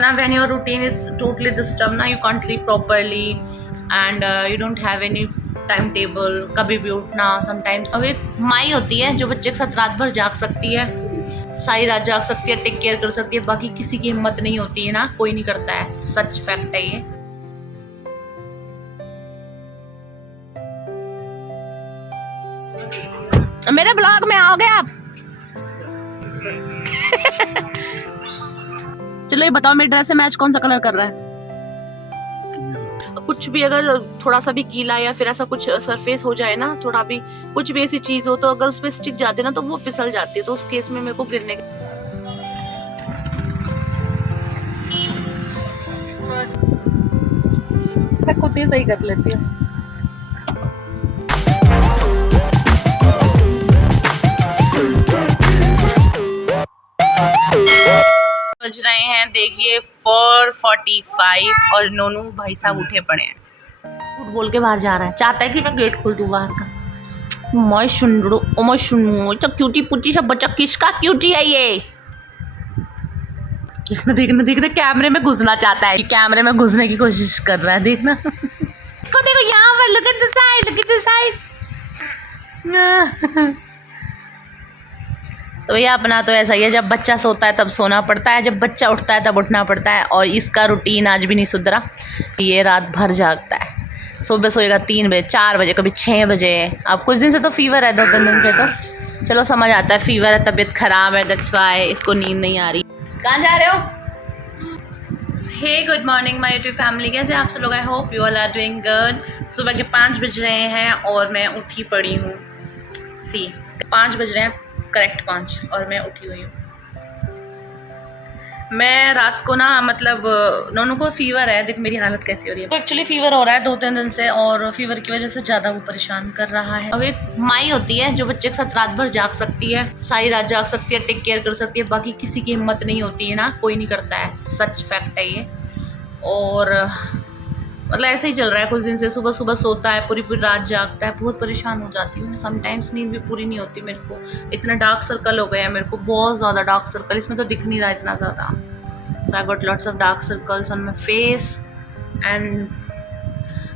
Now when your routine is totally disturbed, now you can't sleep properly and you don't have any timetable. कभी भी उठना sometimes। अब एक माई होती है जो बच्चे के साथ रात भर जाग सकती है, सारी रात जाग सकती है, टेक केयर कर सकती है, बाकी किसी की हिम्मत नहीं होती है ना, कोई नहीं करता है। सच फैक्ट है ये। मेरे ब्लॉग में आओगे आप? चलो ये बताओ, मेरी ड्रेस से मैच कौन सा कलर कर रहा है? कुछ भी अगर थोड़ा सा भी गीला या फिर ऐसा कुछ सरफेस हो जाए ना, थोड़ा भी कुछ भी ऐसी चीज हो तो अगर उस पर स्टिक जाते ना तो वो फिसल जाती है, तो उस केस में मेरे को गिरने खुद ही सही कर लेती हूँ। बज रहे हैं देखिए 4:45 और नोनू भाई साहब उठे पड़े हैं। झूठ बोल के बाहर जा रहा है, चाहता है कि मैं गेट खोल दूँ बाहर का। मैं सुन रो ओ मैं सुन तो क्यूटी पुटी सब बच्चा किसका क्यूटी है ये? देखना देखना देखना, कैमरे में घुसना चाहता है, कैमरे में घुसने की कोशिश कर रहा है। देखना इसको देखो, यहाँ पर look at the side, look at the side. तो भैया अपना तो ऐसा ही है, जब बच्चा सोता है तब सोना पड़ता है, जब बच्चा उठता है तब उठना पड़ता है। और इसका रूटीन आज भी नहीं सुधरा, ये रात भर जागता है। सुबह सोएगा 3 बजे, 4 बजे, कभी 6 बजे। अब कुछ दिन से तो फीवर है, 2-3 दिन से तो चलो समझ आता है, फीवर है, तबीयत खराब है, दैट्स व्हाई इसको नींद नहीं आ रही। कहाँ जा रहे हो? Hey good morning my YouTube family, कैसे आप सब लोग? I hope you all are doing good. सुबह के 5 बज रहे हैं और मैं उठी पड़ी हूँ। 5 बज रहे हैं, करेक्ट 5, और मैं उठी हुई हूँ। मैं रात को ना मतलब नोनू को फीवर है, देख मेरी हालत कैसी हो रही है। तो एक्चुअली फीवर हो रहा है 2-3 दिन से, और फीवर की वजह से ज़्यादा वो परेशान कर रहा है। अब एक माई होती है जो बच्चे के साथ रात भर जाग सकती है, सारी रात जाग सकती है, टेक केयर कर सकती है, बाकी किसी की हिम्मत नहीं होती है ना, कोई नहीं करता है। सच फैक्ट है ये। और मतलब ऐसे ही चल रहा है कुछ दिन से, सुबह सुबह सोता है, पूरी पूरी रात जागता है, बहुत परेशान हो जाती हूँ। समटाइम्स नींद भी पूरी नहीं होती मेरे को, इतना डार्क सर्कल हो गया है मेरे को, बहुत ज़्यादा डार्क सर्कल। इसमें तो दिख नहीं रहा इतना ज़्यादा। So I got lots of dark circles on my face and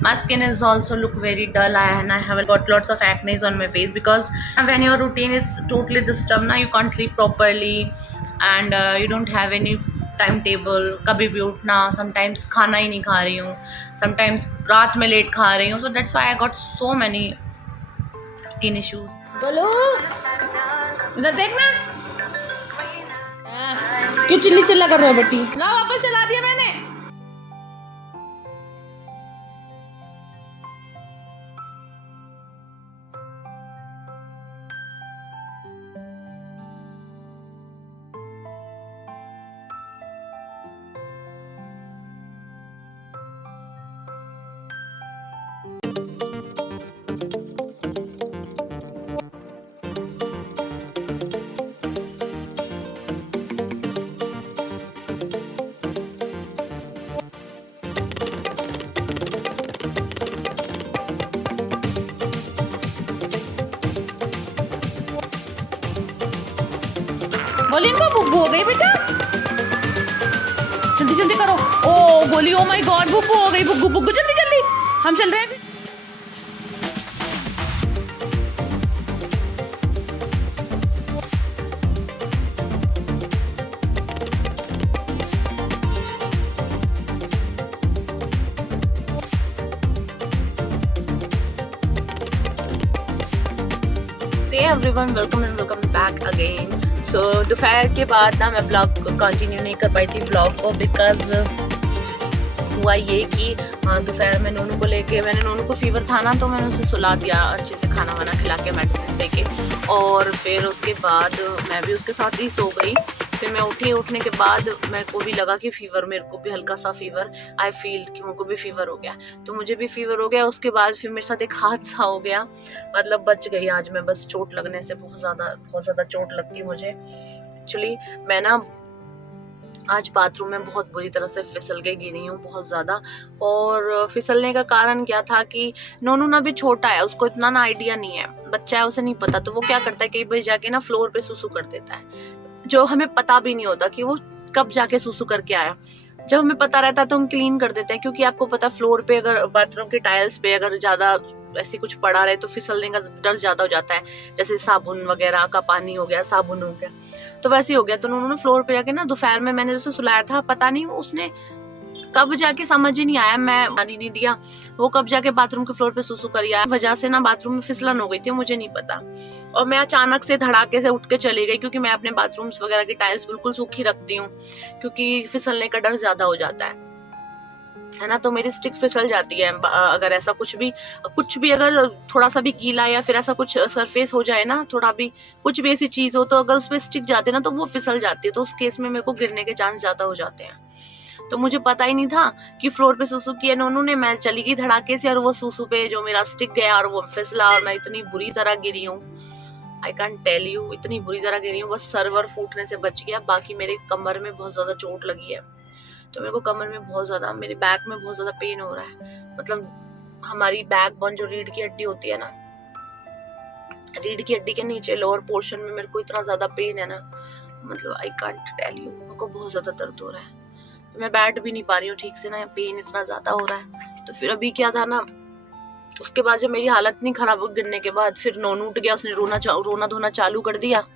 my skin is also look very dull and I have got lots of acne on my face because when your routine is totally disturbed, now you can't sleep properly and you don't have any time table. कभी भी उठना, sometimes खाना ही नहीं खा रही हूँ, sometimes रात में लेट खा रही हूँ। So that's why I got so many skin issues. बोलो इधर देखना, क्यों चिल्ली चिल्ला कर रहे हो बेटी? लाओ वापस चला दिया मैंने। बोली इनको बुब्बू हो गई बेटा, जल्दी जल्दी करो। ओ बोली ओ माय गॉड बुब्बू हो गई, बुग्गू बुग्गू जल्दी जल्दी, हम चल रहे हैं। Hey everyone, welcome and welcome back again. So दोपहर के बाद ना मैं ब्लॉग कंटिन्यू नहीं कर पाई थी ब्लॉग को, बिकॉज हुआ ये कि दोपहर में नोनू को लेके, मैंने नोनू को फीवर था ना तो मैंने उसे सुला दिया अच्छे से, खाना वाना खिला के मेडिसिन दे के, और फिर उसके बाद मैं भी उसके साथ ही सो गई। फिर मैं उठी, उठने के बाद मेरे को भी लगा कि फ़ीवर, मेरे को भी हल्का सा फीवर आई फील कि मेरे को भी फीवर हो गया, तो मुझे भी फीवर हो गया। उसके बाद फिर मेरे साथ एक हादसा हो गया, मतलब बच गई आज मैं, बस चोट लगने से बहुत ज़्यादा चोट लगती मुझे। एक्चुअली मैं ना आज बाथरूम में बहुत बुरी तरह से फिसल के गिरी हूँ, बहुत ज़्यादा। और फिसलने का कारण क्या था कि नोनू ना भी छोटा है, उसको इतना ना आइडिया नहीं है, बच्चा है, उसे नहीं पता, तो वो क्या करता है कई बार जाके ना फ्लोर पे सुसु कर देता है, जो हमें पता भी नहीं होता कि वो कब जाके सुसु करके आया। जब हमें पता रहता है तो हम क्लीन कर देते हैं, क्योंकि आपको पता फ्लोर पे अगर बाथरूम के टाइल्स पे अगर ज्यादा ऐसे कुछ पड़ा रहे तो फिसलने का डर ज्यादा हो जाता है, जैसे साबुन वगैरह का पानी हो गया, साबुन हो गया, तो वैसे हो गया। तो उन्होंने फ्लोर पे जाके ना, दोपहर में मैंने जैसे सुलाया था, पता नहीं उसने कब जाके, समझ ही नहीं आया, मैं पानी नहीं दिया, वो कब जाके बाथरूम के फ्लोर पे सुसु कर आया, वजह से ना बाथरूम में फिसलन हो गई थी, मुझे नहीं पता। और मैं अचानक से धड़ाके से उठ के चली गई, क्योंकि मैं अपने बाथरूम्स वगैरह की टाइल्स बिल्कुल सूखी रखती हूँ, क्योंकि फिसलने का डर ज्यादा हो जाता है ना। तो मेरी स्टिक फिसल जाती है अगर ऐसा कुछ भी अगर थोड़ा सा भी गीला या फिर ऐसा कुछ सरफेस हो जाए ना, थोड़ा भी कुछ भी ऐसी चीज हो, तो अगर उसमें स्टिक जाती है ना तो वो फिसल जाती है, तो उस केस में मेरे को गिरने के चांस ज्यादा हो जाते हैं। तो मुझे पता ही नहीं था कि फ्लोर पे सुसु किया नोनू ने, मैं चली गई धड़ाके से, और वो सुसु पे जो मेरा स्टिक गया और वो फिसला, और मैं इतनी बुरी तरह गिरी हूँ, आई कांट टेल यू, इतनी बुरी तरह गिरी हूँ। बस सर्वर फूटने से बच गया, बाकी मेरे कमर में बहुत ज्यादा चोट लगी है। तो मेरे को कमर में बहुत ज्यादा, मेरे बैक में बहुत ज्यादा पेन हो रहा है। मतलब हमारी बैकबोन जो रीढ़ की हड्डी होती है ना, रीढ़ की हड्डी के नीचे लोअर पोर्शन में मेरे को इतना ज्यादा पेन है ना, मतलब आई कांट टेल यू, मेरे को बहुत ज्यादा दर्द हो रहा है। तो मैं बैठ भी नहीं पा रही हूँ ठीक से ना, पेन इतना ज्यादा हो रहा है। तो फिर अभी क्या था ना, उसके बाद जब मेरी हालत नहीं खराब हो गिरने के बाद, फिर नोनू उठ गया, उसने रोना धोना चालू कर दिया।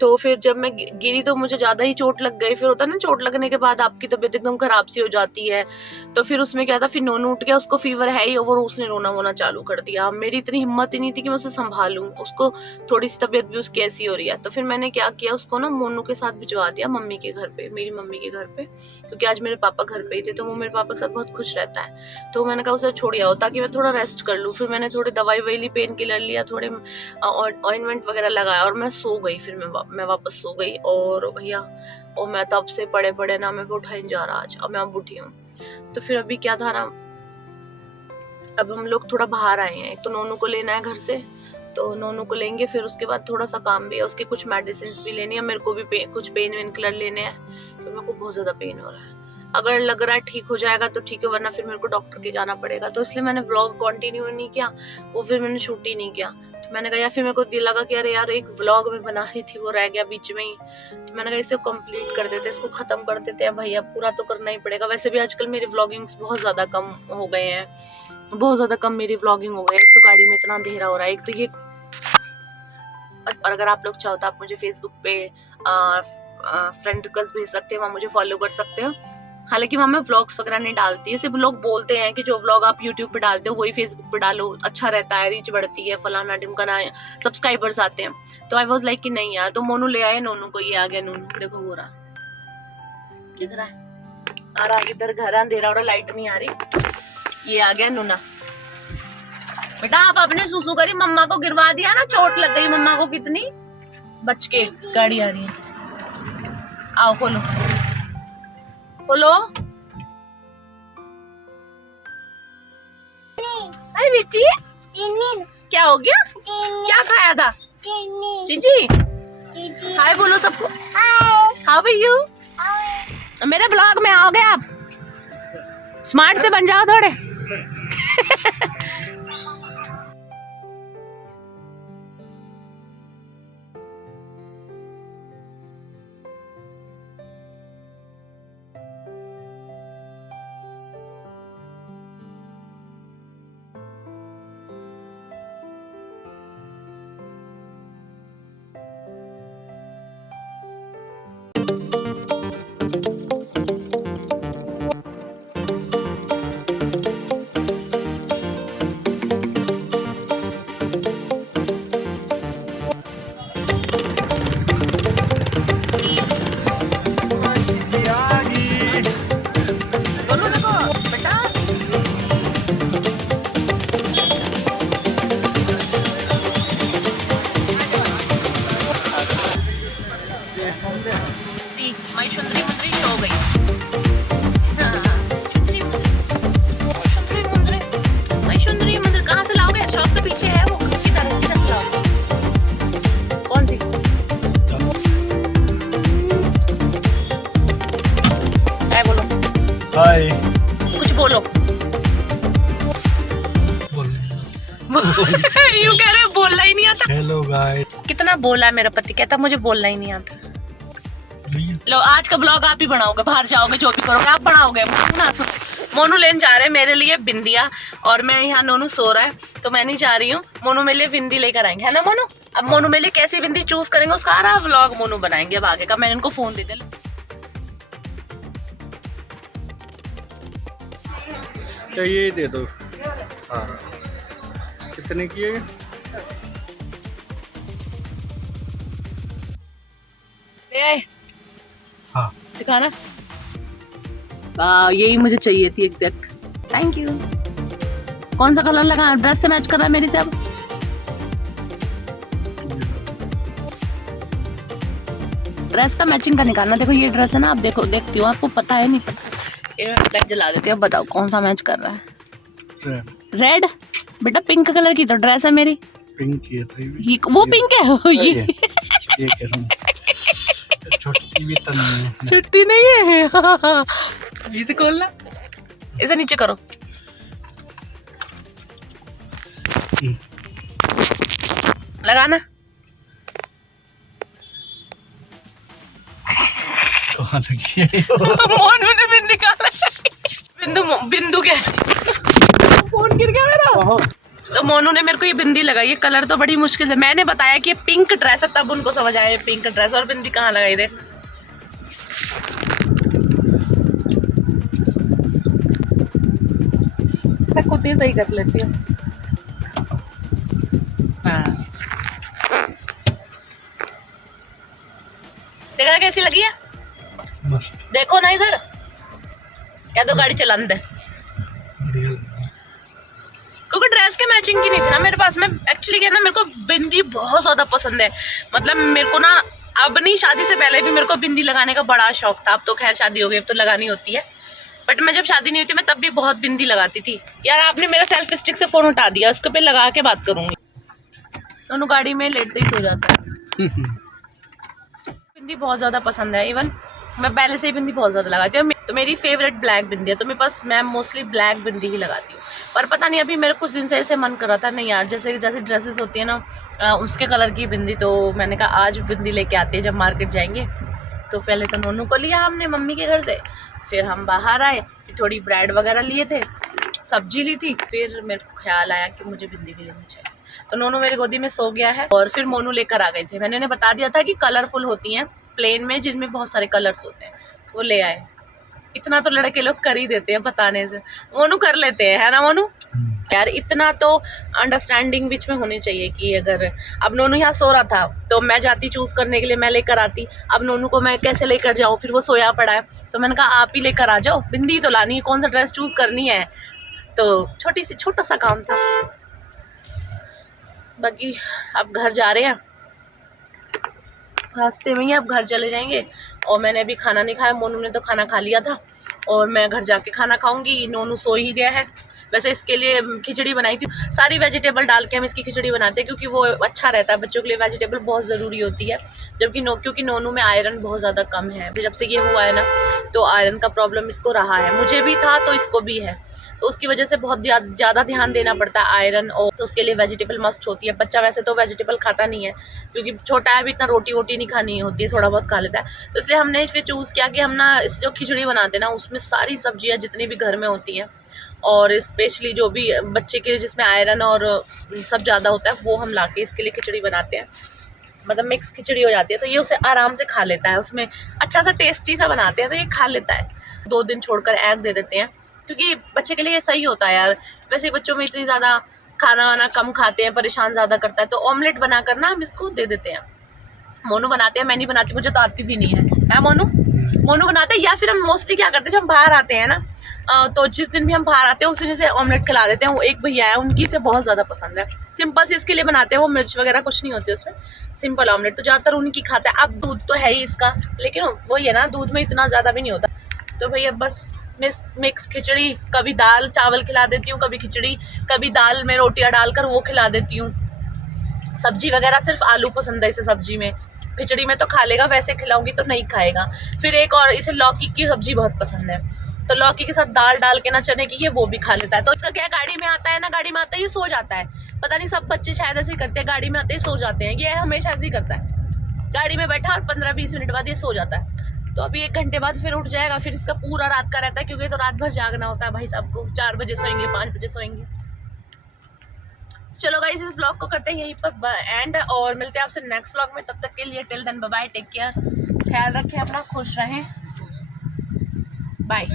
तो फिर जब मैं गिरी तो मुझे ज्यादा ही चोट लग गई। फिर होता है ना, चोट लगने के बाद आपकी तबीयत एकदम खराब सी हो जाती है। तो फिर उसमें क्या था, फिर नोनू उठ गया, उसको फीवर है ही, और उसने रोना वोना चालू कर दिया। मेरी इतनी हिम्मत ही नहीं थी कि मैं उसे संभालूं, उसको थोड़ी सी तबीयत भी उसकी ऐसी हो रही है। तो फिर मैंने क्या किया, उसको ना मोनू के साथ भिजवा दिया मम्मी के घर पे, मेरी मम्मी के घर पे, क्योंकि आज मेरे पापा घर पे ही थे, तो वो मेरे पापा के साथ बहुत खुश रहता है। तो मैंने कहा उसे छोड़ आओ ताकि मैं थोड़ा रेस्ट कर लूँ। फिर मैंने थोड़ी दवाई वही ली, पेन किलर लिया, थोड़े ऑइंटमेंट वगैरह लगाया, और मैं सो गई। फिर मैं वापस सो गई, और भैया, और मैं तब से पड़े ना, मैं उठा ही नहीं जा रहा आज, और मैं अब उठी हूँ। तो फिर अभी क्या था ना, अब हम लोग थोड़ा बाहर आए हैं, एक तो नोनू को लेना है घर से, तो नोनू को लेंगे, फिर उसके बाद थोड़ा सा काम भी है, उसके कुछ मेडिसिन भी लेनी है, मेरे को भी कुछ पेन वेन किलर लेने हैं, तो मेरे को बहुत ज्यादा पेन हो रहा है। अगर लग रहा है ठीक हो जाएगा तो ठीक है, वरना फिर मेरे को डॉक्टर के जाना पड़ेगा। तो इसलिए मैंने व्लॉग कंटिन्यू नहीं किया, वो फिर मैंने शूट ही नहीं किया। तो मैंने कहा, या फिर मेरे को दिल लगा कि अरे यार एक व्लॉग में बना रही थी, वो रह गया बीच में ही, तो मैंने कहा इसे कंप्लीट कर देते, इसको खत्म कर देते हैं भैया, पूरा तो करना ही पड़ेगा। वैसे भी आजकल मेरे व्लॉगिंग्स बहुत ज्यादा कम हो गए हैं, बहुत ज्यादा कम मेरी व्लॉगिंग हो गई। एक तो गाड़ी में इतना अंधेरा हो रहा है, एक तो ये। और अगर आप लोग चाहो तो आप मुझे फेसबुक पे फ्रेंड रिक्वेस्ट भेज सकते हैं, वहाँ मुझे फॉलो कर सकते हो। हालांकि वहाँ मैं व्लॉग्स वगैरह नहीं डालती, सिर्फ लोग बोलते हैं कि जो व्लॉग आप यूट्यूब पे डालते हो वही फेसबुक पे डालो, अच्छा रहता है, रीच बढ़ती है, फलाना ढिमकाना, सब्सक्राइबर्स आते हैं। तो आई वाज लाइक कि नहीं यार। तो मोनू ले आए नोनू को, ये आ गया नोनू, देखो हो रहा, दिख रहा है, आ रहा, इधर घर अंधेरा हो रहा, लाइट नहीं आ रही, ये आ गया नूना। बेटा आप अपने सुसु करी, मम्मा को गिरवा दिया ना, चोट लग गई मम्मा को कितनी। बच के गाड़ी आ रही है, आओ खोलो खोलो। अरे बेटी क्या हो गया, क्या खाया था? चीची हाय बोलो सबको, हाउ आर यू? मेरे ब्लॉग में आओगे आप? स्मार्ट से बन जाओ थोड़े। हाय, कुछ बोलो। यूं कह रहे बोलना ही नहीं आता। Hello guys. कितना बोला है मेरा पति, कहता मुझे बोलना ही नहीं आता। लो आज का ब्लॉग आप ही बनाओगे, बाहर जाओगे जो भी करोगे आप बनाओगे। मोनू लेने जा रहे हैं मेरे लिए बिंदिया, और मैं यहाँ नोनू सो रहा है तो मैं नहीं जा रही हूँ। मोनू मेरे लिए बिंदी लेकर आएंगे, है ना मोनू? अब मोनू मेरे लिए कैसी बिंदी चूज करेंगे उसका सारा व्लॉग मोनू बनाएंगे अब आगे का। मैंने इनको फोन दे दिया। ये दे दो। हाँ कितने की है? हाँ दिखाना। यही मुझे चाहिए थी एग्जैक्ट। Thank you. कौन सा कलर लगा? ड्रेस से मैच कर रहा है मेरी से। अब ड्रेस का मैचिंग का निकालना। देखो ये ड्रेस है ना, आप देखो, देखती हूँ आपको पता है नहीं पता। ये लाइट जला देती हूँ, अब बताओ कौन सा मैच कर रहा है? रेड। बेटा पिंक कलर की तो ड्रेस है मेरी। पिंक की है ये वो पिंक है। ये छुट्टी भी तो नहीं है। छुट्टी नहीं है। इसे खोलना, इसे नीचे करो। लगाना। मोनू ने बिंदु निकाला। बिंदु क्या? फोन गिर गया मेरा। तो मोनू ने मेरे को ये बिंदी लगाई है। कलर तो बड़ी मुश्किल से मैंने बताया कि ये पिंक ड्रेस है, तब उनको समझ आया पिंक ड्रेस। और बिंदी कहाँ लगाई देख। मैं खुद ही सही कर लेती हूँ। देखा कैसी लगी है? मस्त। देखो ना इधर, क्या तो गाड़ी चलाने दे। क्योंकि ड्रेस के मैचिंग की नहीं थी ना मेरे पास। मैं एक्चुअली क्या ना, मेरे को बिंदी बहुत ज़्यादा पसंद है। मतलब मेरे को ना अब नहीं, शादी से पहले भी मेरे को बिंदी लगाने का बड़ा शौक था। अब तो खैर शादी हो गई, अब तो लगानी होती है। बट मैं जब शादी नहीं होती मैं तब भी बहुत बिंदी लगाती थी। यार आपने मेरा सेल्फी स्टिक से फ़ोन उठा दिया, उसको पे लगा के बात करूँगी। दोनों गाड़ी में लेटते ही सो जाता है। बिंदी बहुत ज़्यादा पसंद है। इवन मैं पहले से ही बिंदी बहुत ज़्यादा लगाती हूँ। तो मेरी फेवरेट ब्लैक बिंदी है, तो मेरे पास मैं मोस्टली ब्लैक बिंदी ही लगाती हूँ। पर पता नहीं अभी मेरे कुछ दिन से ऐसे मन कर रहा था, नहीं यार जैसे जैसे ड्रेसेस होती है ना उसके कलर की बिंदी। तो मैंने कहा आज बिंदी लेके आते हैं जब मार्केट जाएंगे। तो पहले तो नोनू को लिया हमने मम्मी के घर से, फिर हम बाहर आए, फिर थोड़ी ब्रेड वगैरह लिए थे, सब्जी ली थी। फिर मेरे को ख्याल आया कि मुझे बिंदी भी लेनी चाहिए। तो नोनू मेरी गोदी में सो गया है और फिर मोनू लेकर आ गए थे। मैंने उन्हें बता दिया था कि कलरफुल होती हैं प्लेन में, जिनमें बहुत सारे कलर्स होते हैं, वो ले आए। इतना तो लड़के लोग कर ही देते हैं बताने से। मोनू कर लेते हैं, है ना मोनू? यार इतना तो अंडरस्टैंडिंग बीच में होनी चाहिए कि अगर अब नोनू यहाँ सो रहा था तो मैं जाती चूज करने के लिए, मैं लेकर आती। अब नोनू को मैं कैसे लेकर जाऊँ, फिर वो सोया पड़ा है। तो मैंने कहा आप ही लेकर आ जाओ, बिंदी तो लानी है, कौन सा ड्रेस चूज करनी है। तो छोटा सा काम था। बाकी अब घर जा रहे हैं, रास्ते में ही अब घर चले जाएंगे। और मैंने अभी खाना नहीं खाया, मोनू ने तो खाना खा लिया था और मैं घर जाके खाना खाऊंगी। नोनू सो ही गया है। वैसे इसके लिए खिचड़ी बनाई थी, सारी वेजिटेबल डाल के हम इसकी खिचड़ी बनाते हैं क्योंकि वो अच्छा रहता है। बच्चों के लिए वेजिटेबल बहुत ज़रूरी होती है, जबकि क्योंकि नोनू में आयरन बहुत ज़्यादा कम है। जब से ये हुआ है ना तो आयरन का प्रॉब्लम इसको रहा है, मुझे भी था तो इसको भी है। तो उसकी वजह से बहुत ज़्यादा ध्यान देना पड़ता है आयरन, और तो उसके लिए वेजिटेबल मस्ट होती है। बच्चा वैसे तो वेजिटेबल खाता नहीं है क्योंकि छोटा है, अभी इतना रोटी वोटी नहीं खानी होती है, थोड़ा बहुत खा लेता है। तो इसलिए हमने फिर चूज़ किया कि हम ना इस जो खिचड़ी बनाते हैं ना उसमें सारी सब्जियाँ जितनी भी घर में होती हैं और स्पेशली जो भी बच्चे के लिए जिसमें आयरन और सब ज़्यादा होता है वो हम ला के इसके लिए खिचड़ी बनाते हैं। मतलब मिक्स खिचड़ी हो जाती है तो ये उसे आराम से खा लेता है। उसमें अच्छा सा टेस्टी सा बनाते हैं तो ये खा लेता है। 2 दिन छोड़कर एग दे देते हैं क्योंकि बच्चे के लिए सही होता है यार। वैसे बच्चों में इतनी ज़्यादा खाना वाना कम खाते हैं, परेशान ज़्यादा करता है, तो ऑमलेट बना कर ना हम इसको दे देते हैं। मोनू बनाते हैं, मैं नहीं बनाती, मुझे तो आती भी नहीं है मोनू? मोनू बनाते हैं। या फिर हम मोस्टली क्या करते हैं जब हम बाहर आते हैं ना तो जिस दिन भी हम बाहर आते हैं उस दिन से ऑमलेट खिला देते हैं। वो एक भैया है उनकी से बहुत ज़्यादा पसंद है, सिंपल से इसके लिए बनाते हैं। वो मिर्च वगैरह कुछ नहीं होती उसमें, सिंपल ऑमलेट तो ज़्यादातर उनकी खाता है। अब दूध तो है ही इसका, लेकिन वही है ना दूध में इतना ज़्यादा भी नहीं होता। तो भैया बस मिक्स खिचड़ी, कभी दाल चावल खिला देती हूँ, कभी खिचड़ी, कभी दाल में रोटियाँ डालकर वो खिला देती हूँ। सब्जी वगैरह सिर्फ आलू पसंद है इसे सब्जी में, खिचड़ी में तो खा लेगा, वैसे खिलाऊंगी तो नहीं खाएगा। फिर एक और इसे लौकी की सब्जी बहुत पसंद है, तो लौकी के साथ दाल डाल के ना चने की, ये वो भी खा लेता है। तो इसका क्या, गाड़ी में आता है ना, गाड़ी में आते ही सो जाता है। पता नहीं सब बच्चे शायद ऐसे ही करते हैं, गाड़ी में आते ही सो जाते हैं। ये हमेशा ऐसे ही करता है, गाड़ी में बैठा और 15-20 मिनट बाद ये सो जाता है। तो अभी 1 घंटे बाद फिर उठ जाएगा, फिर इसका पूरा रात का रहता है क्योंकि तो रात भर जागना होता है भाई साहब को। 4 बजे सोएंगे, 5 बजे सोएंगे। चलो गाइस, इस व्लॉग को करते हैं यहीं पर एंड, और मिलते हैं आपसे नेक्स्ट व्लॉग में। तब तक के लिए till then bye bye, take care, ख्याल रखें अपना, खुश रहें, बाय।